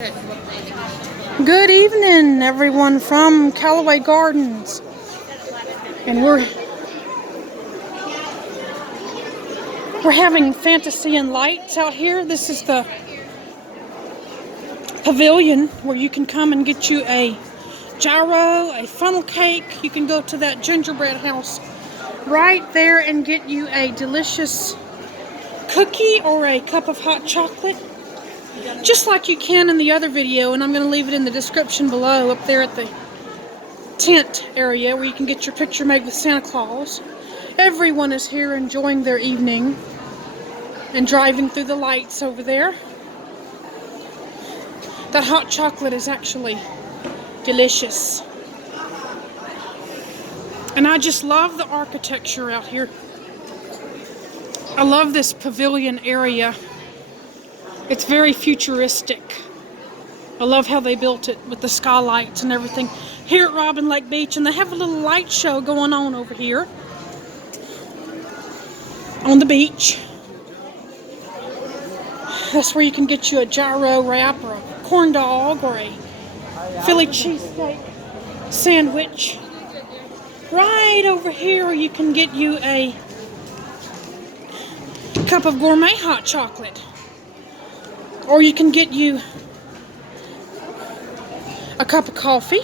Good evening, everyone from Callaway Gardens, and we're having fantasy and lights out here. This is the pavilion where you can come and get you a gyro, a funnel cake. You can go to that gingerbread house right there and get you a delicious cookie or a cup of hot chocolate, just like you can in the other video, and I'm going to leave it in the description below up there at the tent area where you can get your picture made with Santa Claus. Everyone is here enjoying their evening and driving through the lights over there. That hot chocolate is actually delicious. And I just love the architecture out here. I love this pavilion area. It's very futuristic. I love how they built it with the skylights and everything here at Robin Lake Beach. And they have a little light show going on over here on the beach. That's where you can get you a gyro wrap or a corn dog or a Philly cheesesteak sandwich. Right over here you can get you a cup of gourmet hot chocolate. Or you can get you a cup of coffee.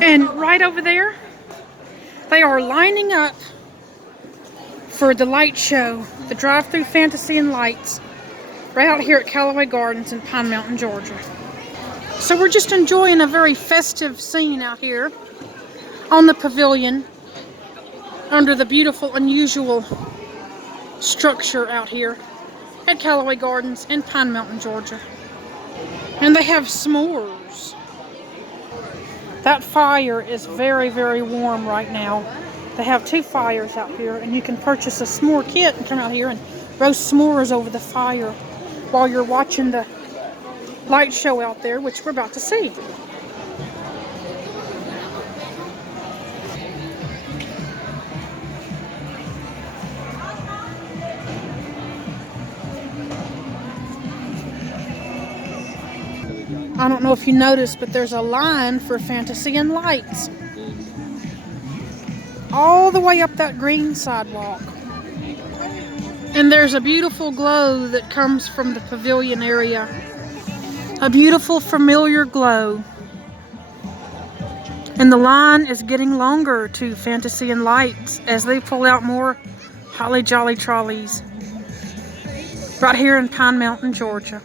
And right over there, they are lining up for the light show, the drive-through fantasy and lights, right out here at Callaway Gardens in Pine Mountain, Georgia. So we're just enjoying a very festive scene out here on the pavilion under the beautiful, unusual structure out here at Callaway Gardens in Pine Mountain, Georgia. And they have s'mores. That fire is very, very warm right now. They have two fires out here, and you can purchase a s'more kit and come out here and roast s'mores over the fire while you're watching the light show out there, which we're about to see. I don't know if you noticed, but there's a line for fantasy and lights all the way up that green sidewalk. And there's a beautiful glow that comes from the pavilion area. A beautiful, familiar glow. And the line is getting longer to fantasy and lights as they pull out more holly jolly trolleys right here in Pine Mountain, Georgia.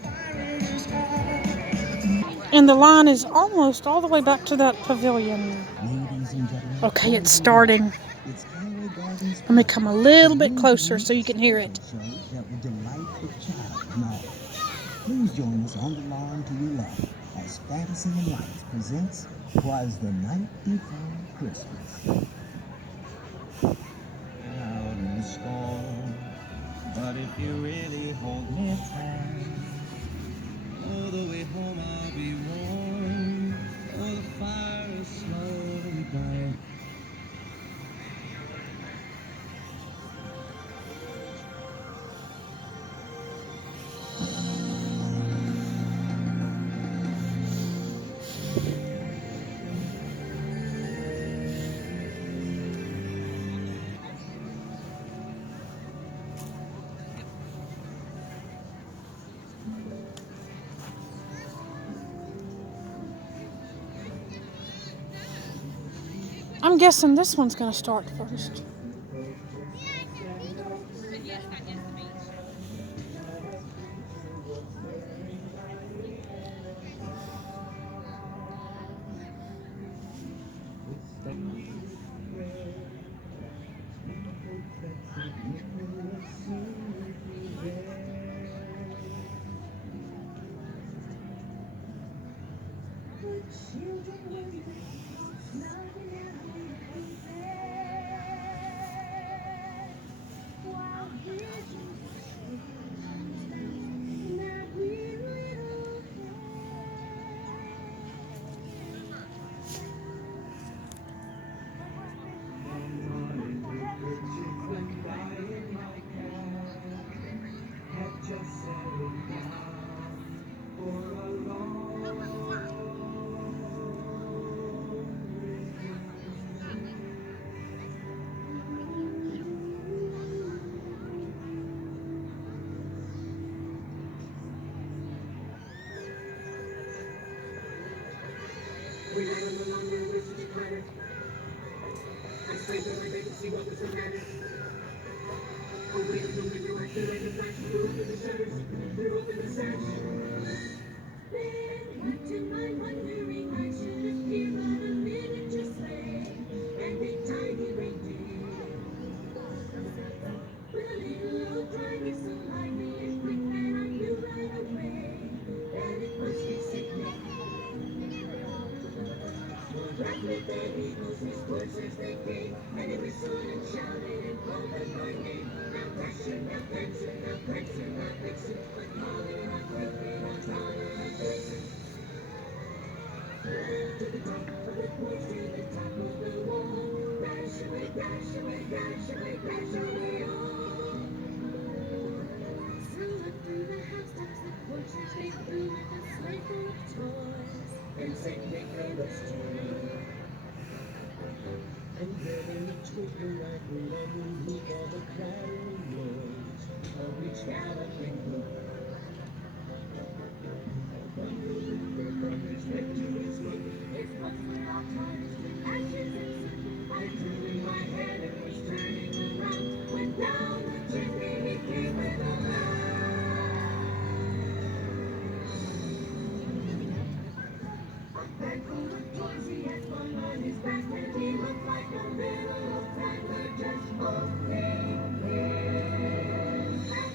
And the line is almost all the way back to that pavilion. Okay, it's starting. Let me come a little bit closer so you can hear it. Please join us on the lawn to your left as Fantasy and Lights presents Twas the Night Before Christmas. Out in the storm, but if you really hold me tight, all the way home I'll be warm, oh the fire is slowly dying. I'm guessing this one's going to start first. Just And then in a twinkling like underneath all the clattering noise of each galloping hoof, from his neck to his foot, I drew in my head and was turning around, when down the chimney he came with a bag full of toys he had flung on his back, and he looked like a little old traveler just opening his pack.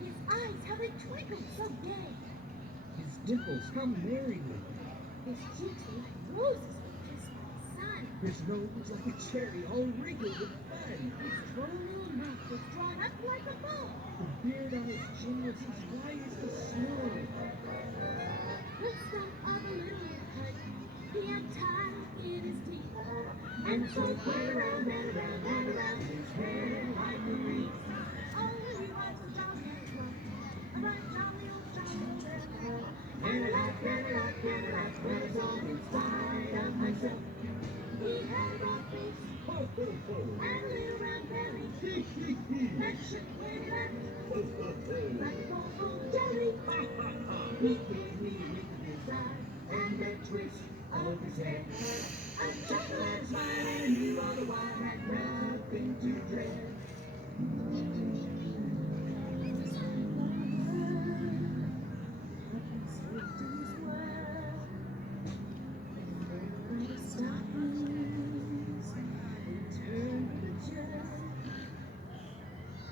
His eyes, how they twinkled so gay. His dimples, how merry with them. His cheeks were like roses with Christmas sun. His nose like a cherry, all wrinkled with fun. His droll little mouth was drawn up like a bow. The beard on his chin was as white as the snow. The stump of a little cut he had tied in his teeth, and so it went around and around and around his head like a wreath. Oh, he was a jolly old drunk, a right jolly old drunk. And I laughed, when I saw in spite of myself. He had a round face, and a little round belly, that shook when he laughed, like a bowl full of jelly. He gave me a wink of his eye, and a twist of his head, a chuckle and a smile, and I knew all the while had nothing to dread.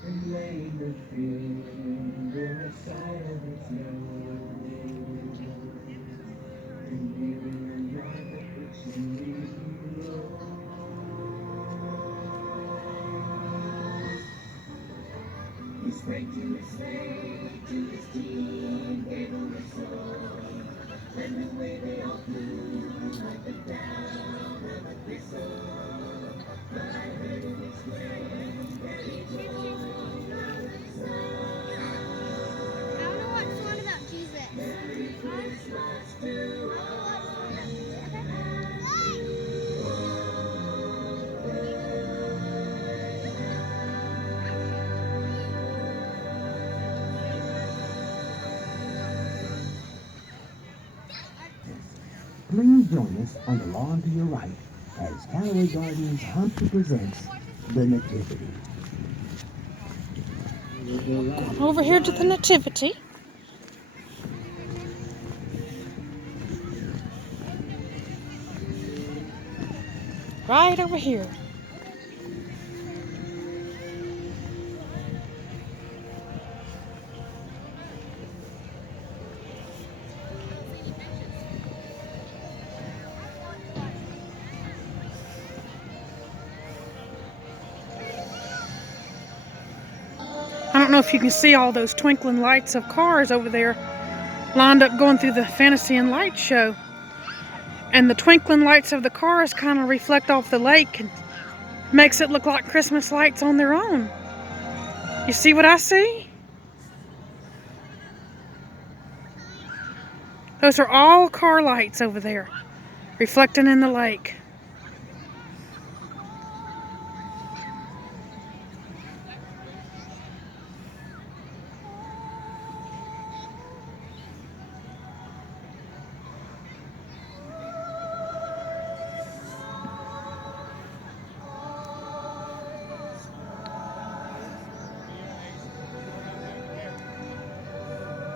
And laying the finger in the side of his nose, and giving a rhyme that which he wrote. He sprang to his sleigh, to his team, gave them a song, and away they all flew like the down of a thistle. But I heard him exclaim that he was Please join us on the lawn to your right as Callaway Gardens humbly presents the Nativity. Over here to the Nativity. Right over here. I don't know if you can see all those twinkling lights of cars over there lined up going through the Fantasy and Light show. And the twinkling lights of the cars kind of reflect off the lake and makes it look like Christmas lights on their own. You see what I see? Those are all car lights over there, reflecting in the lake.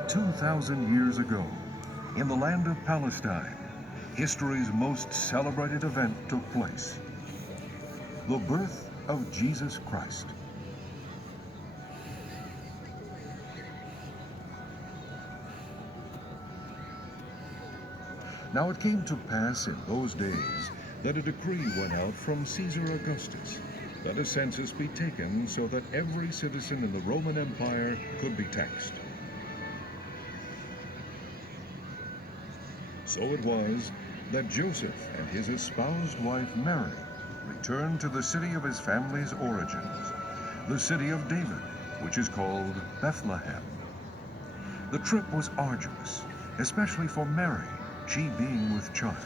2,000 years ago, in the land of Palestine, history's most celebrated event took place: the birth of Jesus Christ. Now it came to pass in those days that a decree went out from Caesar Augustus that a census be taken so that every citizen in the Roman Empire could be taxed. So it was that Joseph and his espoused wife Mary returned to the city of his family's origins, the city of David, which is called Bethlehem. The trip was arduous, especially for Mary, she being with child.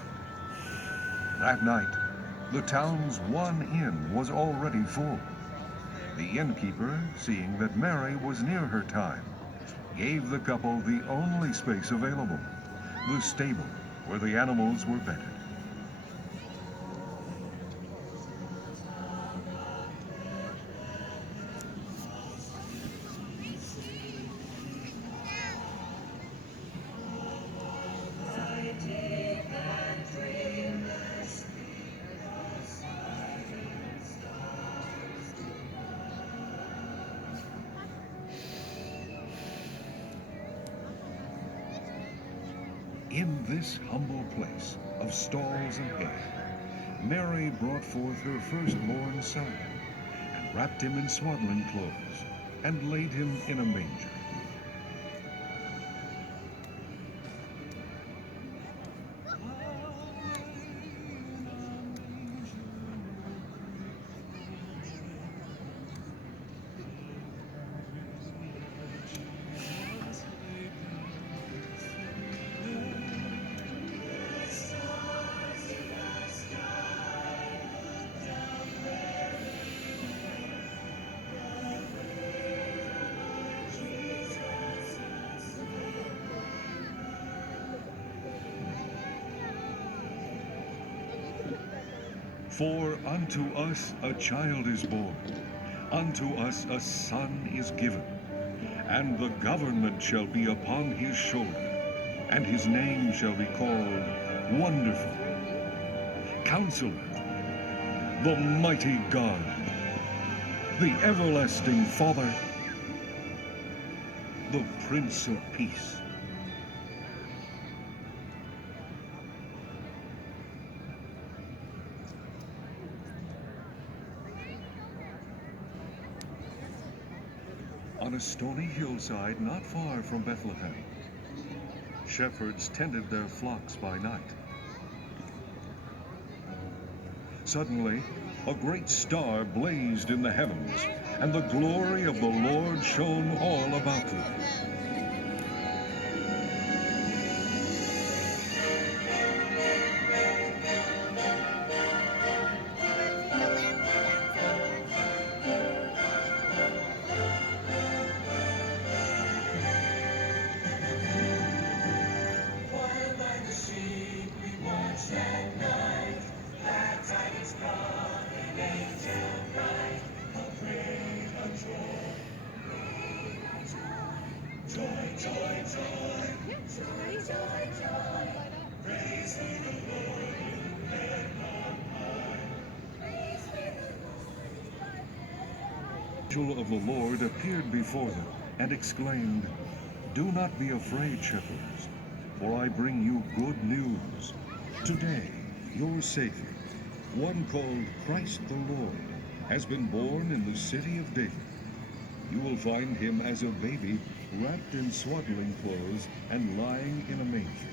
That night, the town's one inn was already full. The innkeeper, seeing that Mary was near her time, gave the couple the only space available, the stable where the animals were bedded. In this humble place of stalls and hay, Mary brought forth her firstborn son, and wrapped him in swaddling clothes, and laid him in a manger. For unto us a child is born, unto us a son is given, and the government shall be upon his shoulder, and his name shall be called Wonderful, Counselor, the Mighty God, the Everlasting Father, the Prince of Peace. On a stony hillside not far from Bethlehem, shepherds tended their flocks by night. Suddenly, a great star blazed in the heavens, and the glory of the Lord shone all about them. The angel of the Lord appeared before them and exclaimed, "Do not be afraid, shepherds, for I bring you good news. Today, your Savior, one called Christ the Lord, has been born in the city of David. You will find him as a baby, wrapped in swaddling clothes and lying in a manger."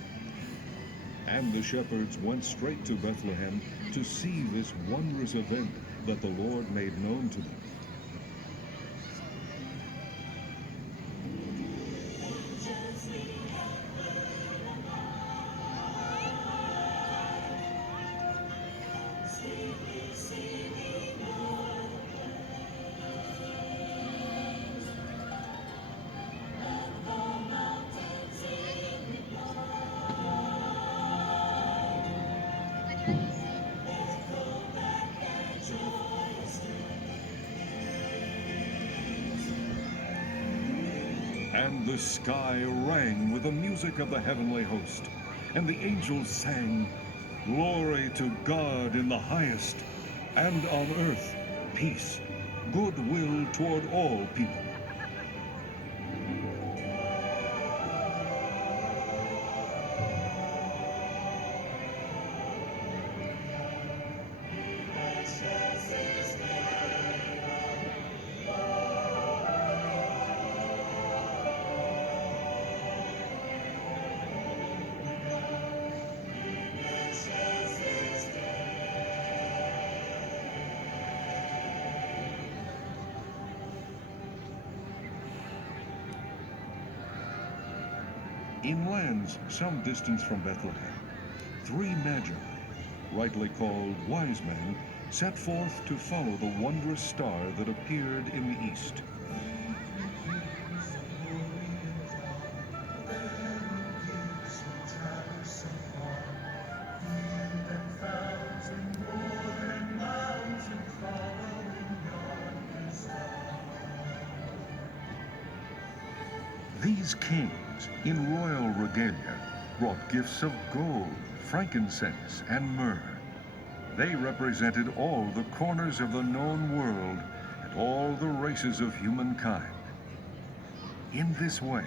And the shepherds went straight to Bethlehem to see this wondrous event that the Lord made known to them. The sky rang with the music of the heavenly host, and the angels sang, "Glory to God in the highest, and on earth peace, goodwill toward all people." In lands some distance from Bethlehem, 3 magi, rightly called wise men, set forth to follow the wondrous star that appeared in the east. These kings, in royal regalia, brought gifts of gold, frankincense, and myrrh. They represented all the corners of the known world and all the races of humankind. In this way,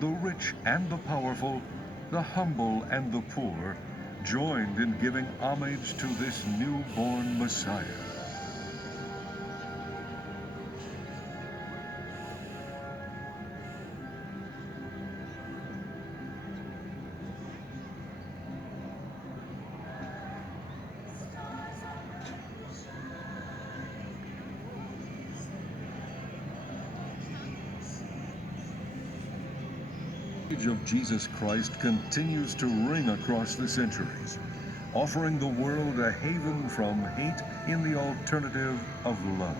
the rich and the powerful, the humble and the poor, joined in giving homage to this newborn Messiah. The message of Jesus Christ continues to ring across the centuries, offering the world a haven from hate in the alternative of love.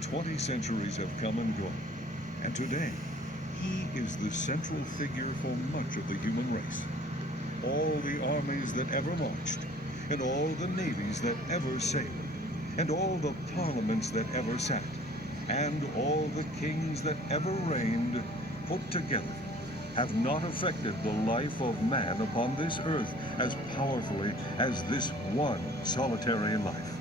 "20 centuries have come and gone, and today, he is the central figure for much of the human race. All the armies that ever marched, and all the navies that ever sailed, and all the parliaments that ever sat, and all the kings that ever reigned, put together, have not affected the life of man upon this earth as powerfully as this one solitary life."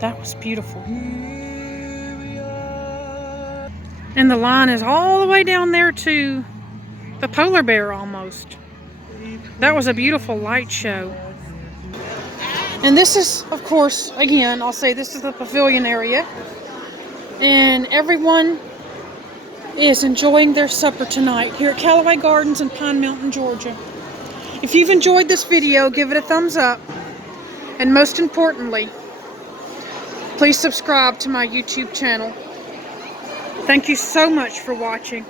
That was beautiful. And the line is all the way down there to the polar bear almost. That was a beautiful light show. And this is, of course, again, I'll say this is the pavilion area. And everyone is enjoying their supper tonight here at Callaway Gardens in Pine Mountain, Georgia. If you've enjoyed this video, give it a thumbs up. And most importantly, please subscribe to my YouTube channel. Thank you so much for watching.